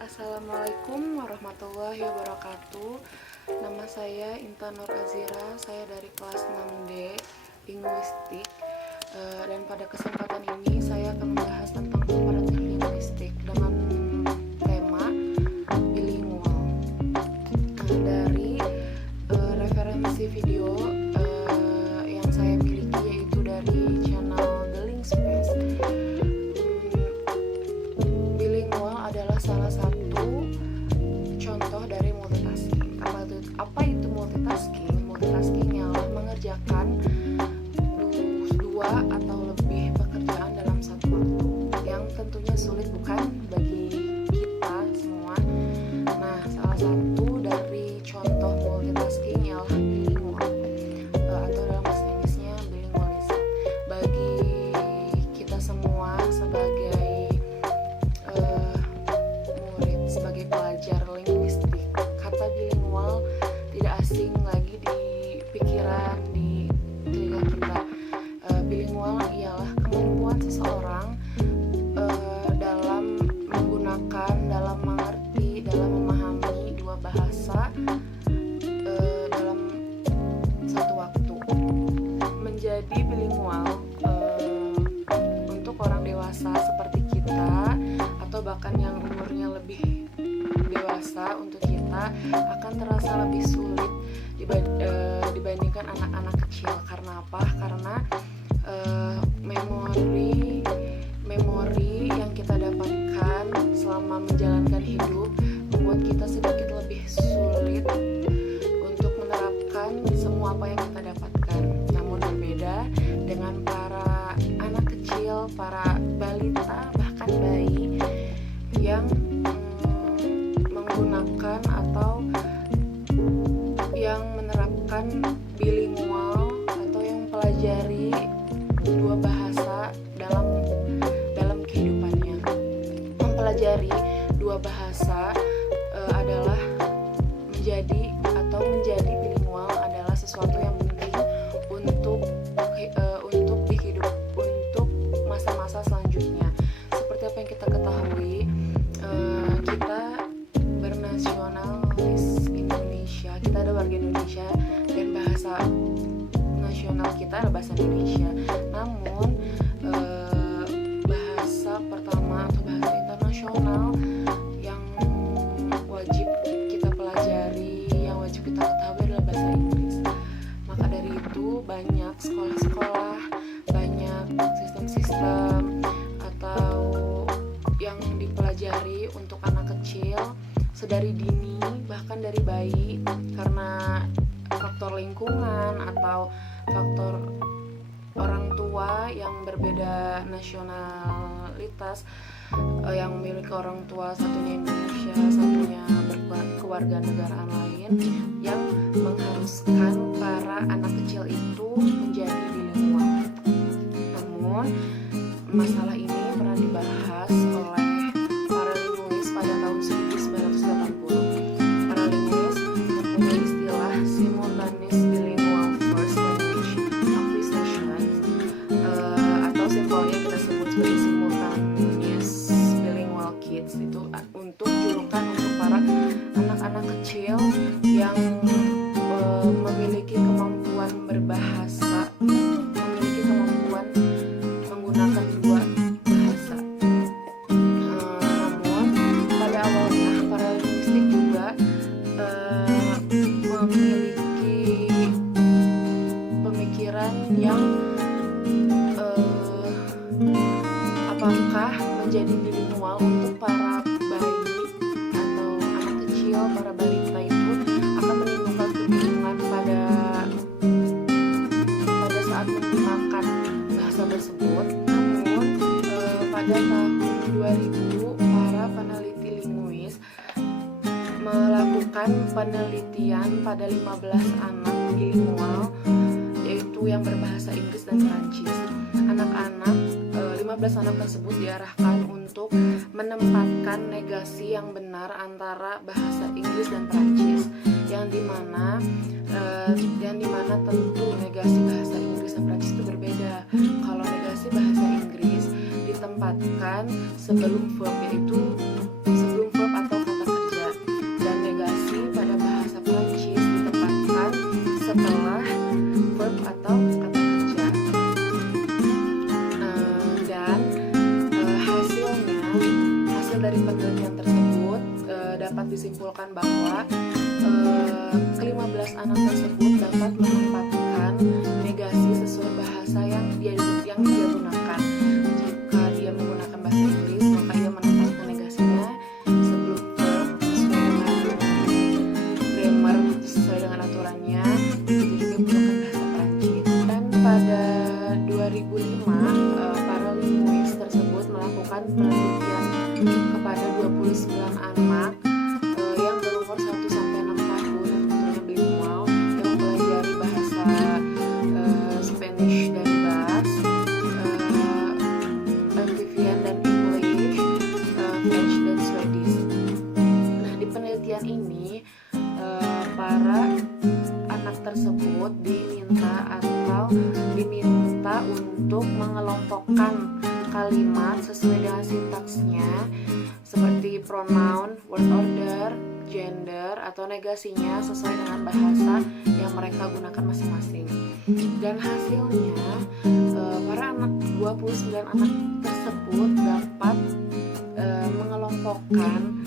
Assalamualaikum warahmatullahi wabarakatuh. Nama saya Intan Nur Azira, saya dari kelas 6D Linguistik. Dan pada kesempatan ini saya akan membahas tentang komparatif linguistik dengan tema bilingual. Dari referensi video yang saya miliki yaitu dari channel The Link Space. Bilingual adalah salah satu contoh dari multitasking. Apa itu multitasking? Multitasking ialah mengerjakan dua atau lebih pekerjaan dalam satu waktu, yang tentunya sulit bukan bagi kita semua. Nah, salah satu dari contoh multitasking ialah bilingual, atau dalam bahasa Inggrisnya bilingualism. Bagi kita semua sebagai murid, sebagai pelajar linguistik, kata bilingual tidak asing lagi di pikiran, di telinga kita. Bilingual ialah kemampuan seseorang dalam menggunakan, dalam mengerti, dalam memahami dua bahasa dalam satu waktu. Menjadi bilingual untuk orang dewasa seperti kita, atau bahkan yang umurnya lebih dewasa untuk kita, akan terasa lebih sulit dibandingkan anak-anak kecil. Karena apa? Karena memori yang kita dapatkan selama menjalankan hidup membuat kita sedikit lebih sulit untuk menerapkan semua apa yang kita dapatkan. Namun berbeda dengan para anak kecil, para balita, bahkan bayi yang menggunakan atau yang menerapkan bilingual atau yang mempelajari dua bahasa dalam kehidupannya. Mempelajari dua bahasa adalah menjadi bilingual adalah sesuatu yang penting untuk untuk masa-masa selanjutnya. Seperti apa yang kita ketahui, kita bernasionalis Indonesia, kita ada warga Indonesia dan bahasa nasional kita adalah bahasa Indonesia. Namun bahasa pertama atau bahasa internasional yang wajib kita pelajari, yang wajib kita ketahui adalah bahasa Inggris. Maka dari itu banyak sekolah-sekolah, banyak sistem-sistem atau yang dipelajari untuk anak kecil sedari dini, bahkan dari bayi, karena faktor lingkungan atau faktor orang tua yang berbeda nasionalitas, yang memiliki orang tua satunya Indonesia, satunya berkewarganegaraan lain, yang mengharuskan para anak kecil itu menjadi bilingual. Namun masalah ini pernah dibahas oleh para linguis pada tahun 1980. Para linguis mempunyai istilah simultaneous bilingual first language acquisition, atau simpelnya kita sebut sebagai simultaneous bilingual kids. Itu untuk julukan untuk para anak-anak kecil yang memiliki kemampuan berbahasa, memiliki kemampuan menggunakan dua bahasa. Namun pada awalnya para linguistik juga memiliki pemikiran yang apakah menjadi bilingual untuk para bayi atau anak kecil, para balita itu akan menimbulkan kebingungan pada saat menggunakan bahasa tersebut. Namun pada tahun 2000 para peneliti linguis melakukan penelitian pada 15 anak bilingual, yaitu yang berbahasa Inggris dan Prancis. 15 anak tersebut diarahkan untuk menempatkan negasi yang benar antara bahasa Inggris dan Prancis, yang dimana tentu negasi bahasa Inggris dan Prancis itu berbeda. Kalau negasi bahasa Inggris ditempatkan sebelum verb, yaitu sebelum verb atau hasil dari penelitian tersebut dapat disimpulkan bahwa ke-15 anak tersebut dapat menempatkan negasi sesuai bahasa yang dia gunakan. Jika dia menggunakan bahasa Inggris, maka ia menempatkan negasinya sebelum verb sesuai dengan grammar, sesuai dengan aturannya. Begitu juga menggunakan bahasa Prancis. Dan pada 2005 para linguis tersebut melakukan penelitian kepada 29 anak yang berumur 1 sampai 6 tahun yang tentunya bilingual, yang mempelajari bahasa Spanish dan Basque, Latvian dan English, French dan Swedish. Nah, di penelitian ini para anak tersebut diminta untuk mengelompokkan kalimat sesuai dengan sintaksnya, seperti pronoun, word order, gender, atau negasinya sesuai dengan bahasa yang mereka gunakan masing-masing. Dan hasilnya para 29 anak tersebut dapat mengelompokkan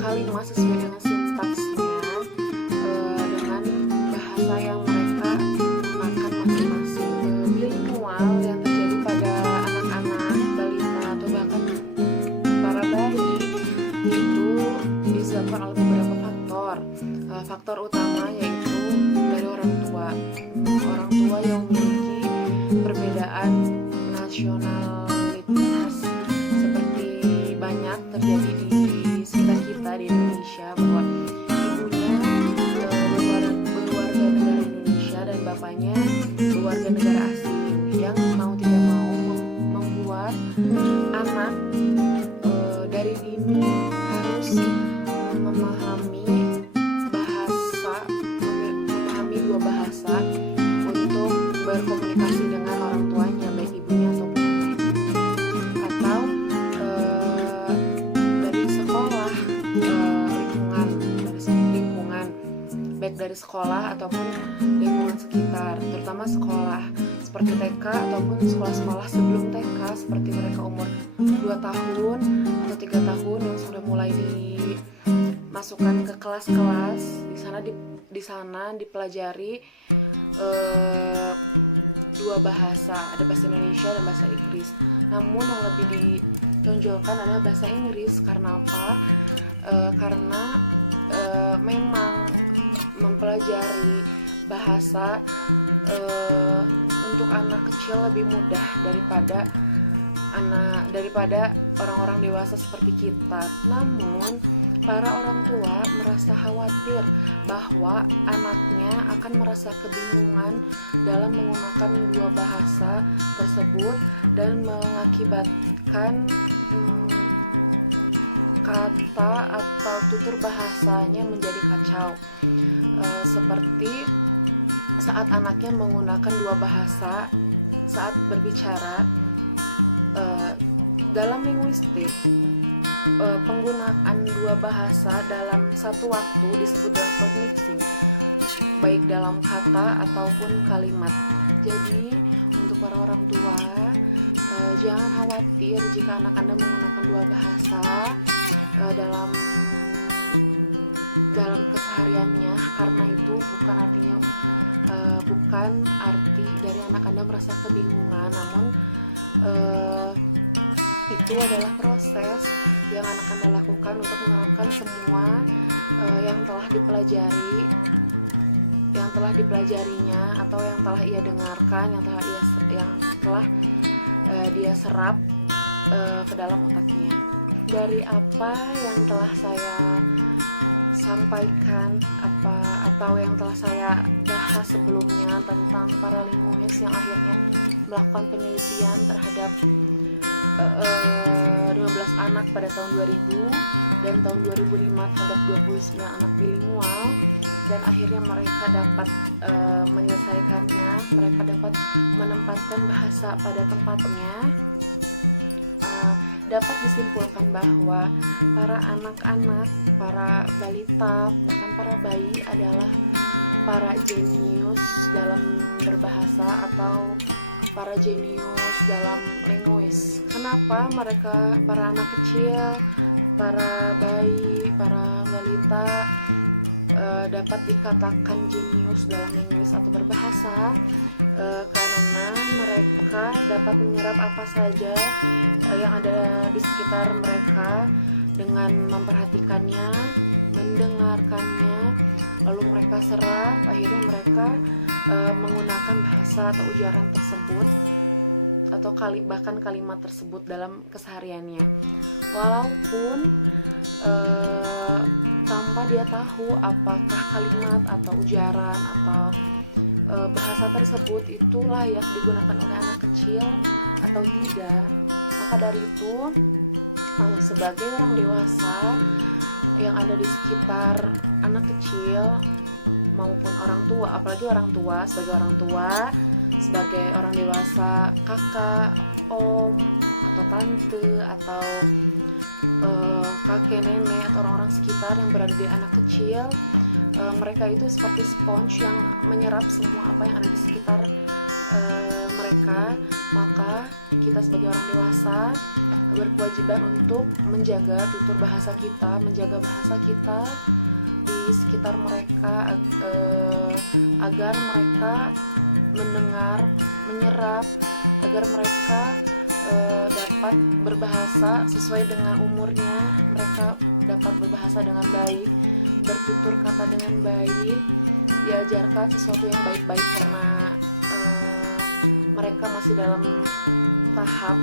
kalimat sesuai dengan sintaksnya dengan bahasa yang mereka gunakan masing-masing. Bilingual yang terjadi pada anak-anak, balita, atau bahkan para bayi itu disebabkan oleh beberapa faktor. Faktor utama yaitu dari orang tua yang memiliki perbedaan nasionalitas, seperti banyak terjadi di sekitar kita di Indonesia, bahwa ibunya berwarga negara Indonesia dan bapaknya berwarga negara asing, yang mau tidak mau membuat anak dari dini harus memahami dua bahasa untuk berkomunikasi dengan orang tuanya, baik ibunya ataupun ayahnya. Atau dari sekolah, lingkungan, baik dari sekolah ataupun lingkungan sekitar, terutama sekolah seperti TK ataupun sekolah-sekolah sebelum TK, seperti mereka umur 2 tahun atau 3 tahun yang sudah mulai dimasukkan ke kelas-kelas. Di sana dipelajari dua bahasa, ada bahasa Indonesia dan bahasa Inggris. Namun yang lebih ditonjolkan adalah bahasa Inggris. Karena apa? Karena memang mempelajari bahasa untuk anak kecil lebih mudah daripada orang-orang dewasa seperti kita. Namun para orang tua merasa khawatir bahwa anaknya akan merasa kebingungan dalam menggunakan dua bahasa tersebut dan mengakibatkan kata atau tutur bahasanya menjadi kacau. Seperti saat anaknya menggunakan dua bahasa saat berbicara, dalam linguistik penggunaan dua bahasa dalam satu waktu disebut dengan word mixing, baik dalam kata ataupun kalimat. Jadi untuk para orang tua, jangan khawatir jika anak Anda menggunakan dua bahasa dalam kesehariannya, karena itu bukan arti dari anak Anda merasa kebingungan, namun itu adalah proses yang anak Anda lakukan untuk menerapkan semua yang telah dipelajarinya atau yang telah ia dengarkan, yang telah dia serap ke dalam otaknya. Dari apa yang telah saya sampaikan atau yang telah saya bahas sebelumnya tentang para linguis yang akhirnya melakukan penelitian terhadap 15 anak pada tahun 2000 dan tahun 2005 terhadap 29 anak bilingual, dan akhirnya mereka dapat menyelesaikannya, mereka dapat menempatkan bahasa pada tempatnya. Dapat disimpulkan bahwa para anak-anak, para balita, bahkan para bayi adalah para jenius dalam berbahasa atau para jenius dalam linguis. Kenapa mereka, para anak kecil, para bayi, para balita dapat dikatakan jenius dalam linguis atau berbahasa karena mereka dapat menyerap apa saja yang ada di sekitar mereka dengan memperhatikannya, mendengarkannya, lalu mereka serap, akhirnya mereka menggunakan bahasa atau ujaran tersebut atau bahkan kalimat tersebut dalam kesehariannya, walaupun tanpa dia tahu apakah kalimat atau ujaran atau bahasa tersebut itu layak digunakan oleh anak kecil atau tidak. Maka dari itu sebagai orang dewasa yang ada di sekitar anak kecil maupun orang tua, apalagi orang tua, sebagai orang dewasa, kakak, om atau tante atau kakek, nenek atau orang-orang sekitar yang berada di anak kecil, mereka itu seperti sponge yang menyerap semua apa yang ada di sekitar mereka. Maka kita sebagai orang dewasa berkewajiban untuk menjaga tutur bahasa kita, menjaga bahasa kita di sekitar mereka agar mereka mendengar, menyerap, agar mereka dapat berbahasa sesuai dengan umurnya, mereka dapat berbahasa dengan baik, bertutur kata dengan baik, diajarkan sesuatu yang baik-baik karena mereka masih dalam tahap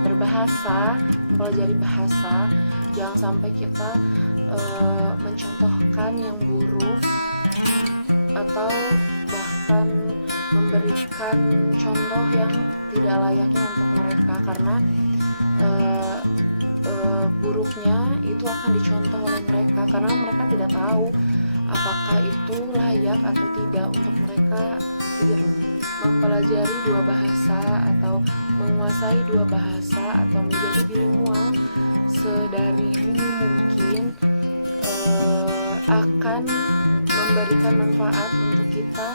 berbahasa, mempelajari bahasa. Jangan sampai kita mencontohkan yang buruk atau bahkan memberikan contoh yang tidak layaknya untuk mereka, karena buruknya itu akan dicontoh oleh mereka karena mereka tidak tahu apakah itu layak atau tidak untuk mereka tiru. Mempelajari dua bahasa atau menguasai dua bahasa atau menjadi bilingual sedari dini mungkin akan memberikan manfaat untuk kita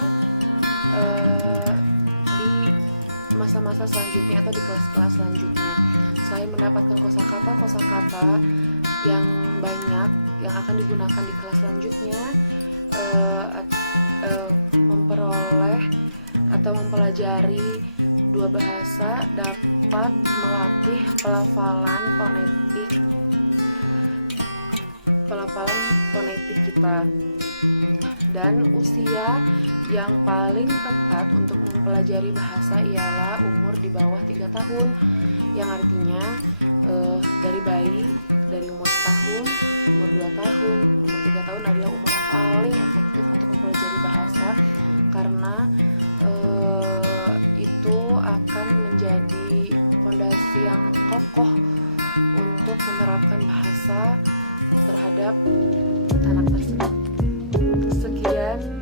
di masa-masa selanjutnya atau di kelas-kelas selanjutnya. Saya mendapatkan kosakata yang banyak yang akan digunakan di kelas selanjutnya, memperoleh atau mempelajari dua bahasa dapat melatih pelafalan fonetik kita. Dan usia yang paling tepat untuk mempelajari bahasa ialah umur di bawah 3 tahun, yang artinya dari bayi, dari umur setahun, umur 2 tahun, umur 3 tahun adalah umur yang paling efektif untuk mempelajari bahasa, karena itu akan menjadi fondasi yang kokoh untuk menerapkan bahasa terhadap anak tersebut. Sekian